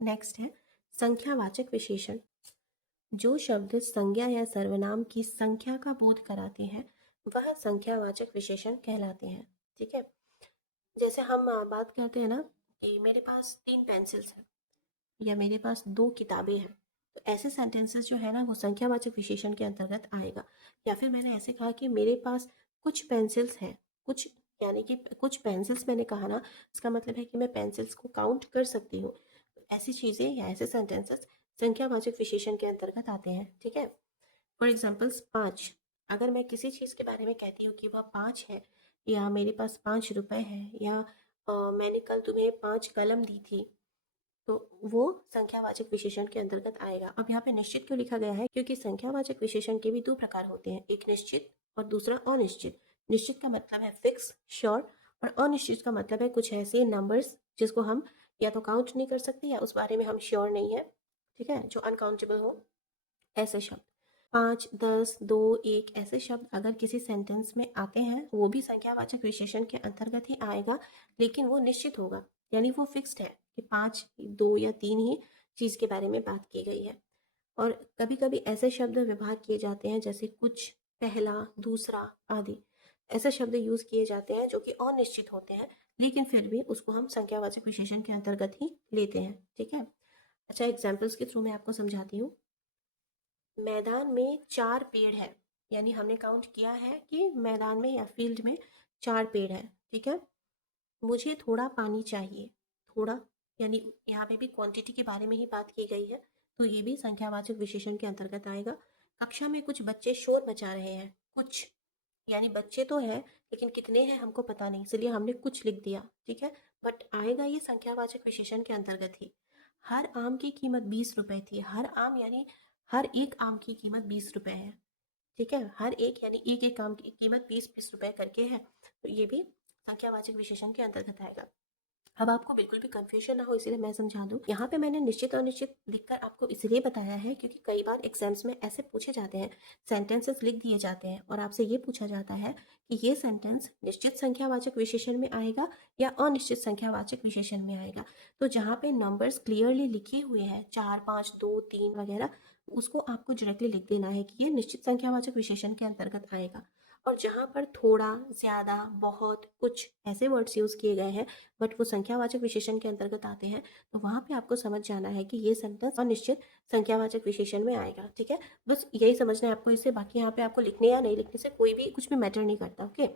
Next है संख्यावाचक विशेषण। जो शब्द संज्ञा या सर्वनाम की संख्या का बोध कराते हैं वह संख्यावाचक विशेषण कहलाते हैं। ठीक है, जैसे हम बात करते हैं ना कि मेरे पास 3 पेंसिल्स हैं या मेरे पास 2 किताबें हैं, तो ऐसे सेंटेंसेस जो है ना वो संख्यावाचक विशेषण के अंतर्गत आएगा। या फिर मैंने ऐसे कहा कि मेरे पास कुछ पेंसिल्स हैं, कुछ यानी कि कुछ पेंसिल्स मैंने कहा ना, इसका मतलब है कि मैं पेंसिल्स को काउंट कर सकती हूँ। तो ऐसी चीज़ें या ऐसे सेंटेंसेस संख्यावाचक विशेषण के अंतर्गत आते हैं। ठीक है, फॉर एग्जाम्पल्स 5, अगर मैं किसी चीज़ के बारे में कहती हूँ कि वह 5 है, या मेरे पास 5 रुपए है, या मैंने कल तुम्हें 5 कलम दी थी, तो वो संख्यावाचक विशेषण के अंतर्गत आएगा। अब यहाँ पे निश्चित क्यों लिखा गया है, क्योंकि संख्यावाचक विशेषण के भी 2 प्रकार होते हैं, एक निश्चित और दूसरा अनिश्चित। निश्चित का मतलब है फिक्स, श्योर, और अनिश्चित का मतलब है कुछ ऐसे नंबर्स जिसको हम या तो काउंट नहीं कर सकते या उस बारे में हम श्योर नहीं है। ठीक है, जो अनकाउंटेबल हो, ऐसे शब्द 5, 10, 2, 1 ऐसे शब्द अगर किसी सेंटेंस में आते हैं वो भी संख्यावाचक विशेषण के अंतर्गत ही आएगा, लेकिन वो निश्चित होगा, यानी वो फिक्स्ड है कि 5, 2 या 3 ही चीज़ के बारे में बात की गई है। और कभी कभी ऐसे शब्द व्यवहार किए जाते हैं जैसे कुछ, पहला, दूसरा आदि। ऐसे शब्द यूज किए जाते हैं जो कि अनिश्चित होते हैं, लेकिन फिर भी उसको हम संख्यावाचक विशेषण के अंतर्गत ही लेते हैं। ठीक है, अच्छा एग्जाम्पल्स के थ्रू मैं आपको समझाती हूँ। मैदान में 4 पेड़ है, यानी हमने काउंट किया है कि मैदान में या फील्ड में 4 पेड़ है। ठीक है, मुझे थोड़ा पानी चाहिए। थोड़ा यानी यहाँ पे भी क्वांटिटी के बारे में ही बात की गई है, तो ये भी संख्यावाचक विशेषण के अंतर्गत आएगा। कक्षा में कुछ बच्चे शोर मचा रहे हैं। कुछ यानी बच्चे तो हैं, लेकिन कितने हैं हमको पता नहीं, इसलिए हमने कुछ लिख दिया। ठीक है, बट आएगा ये संख्यावाचक विशेषण के अंतर्गत ही। हर आम की कीमत 20 रुपए थी। हर आम यानी हर एक आम की कीमत 20 रुपए है। ठीक है, हर एक यानी एक एक आम की कीमत 20-20 रुपए करके है, तो ये भी संख्यावाचक विशेषण के अंतर्गत आएगा। अब आपको बिल्कुल भी कंफ्यूजन ना हो इसलिए मैं समझा दूं। यहाँ पे मैंने निश्चित और अनिश्चित लिखकर आपको इसलिए बताया है क्योंकि कई बार एग्जाम्स में ऐसे पूछे जाते हैं, सेंटेंसेस लिख दिए जाते हैं और आपसे ये पूछा जाता है कि ये सेंटेंस निश्चित संख्यावाचक विशेषण में आएगा या अनिश्चित संख्यावाचक विशेषण में आएगा। तो जहाँ पे नंबर्स क्लियरली लिखे हुए हैं 4, 5, 2, 3 वगैरह, उसको आपको डायरेक्टली लिख देना है कि ये निश्चित संख्यावाचक विशेषण के अंतर्गत आएगा। और जहाँ पर थोड़ा, ज़्यादा, बहुत, कुछ ऐसे वर्ड्स यूज़ किए गए हैं बट वो संख्यावाचक विशेषण के अंतर्गत आते हैं, तो वहाँ पे आपको समझ जाना है कि ये सेंटेंस अनिश्चित संख्यावाचक विशेषण में आएगा। ठीक है, बस यही समझना है आपको इससे। बाकी यहाँ पे आपको लिखने या नहीं लिखने से कोई भी कुछ भी मैटर नहीं करता। ओके।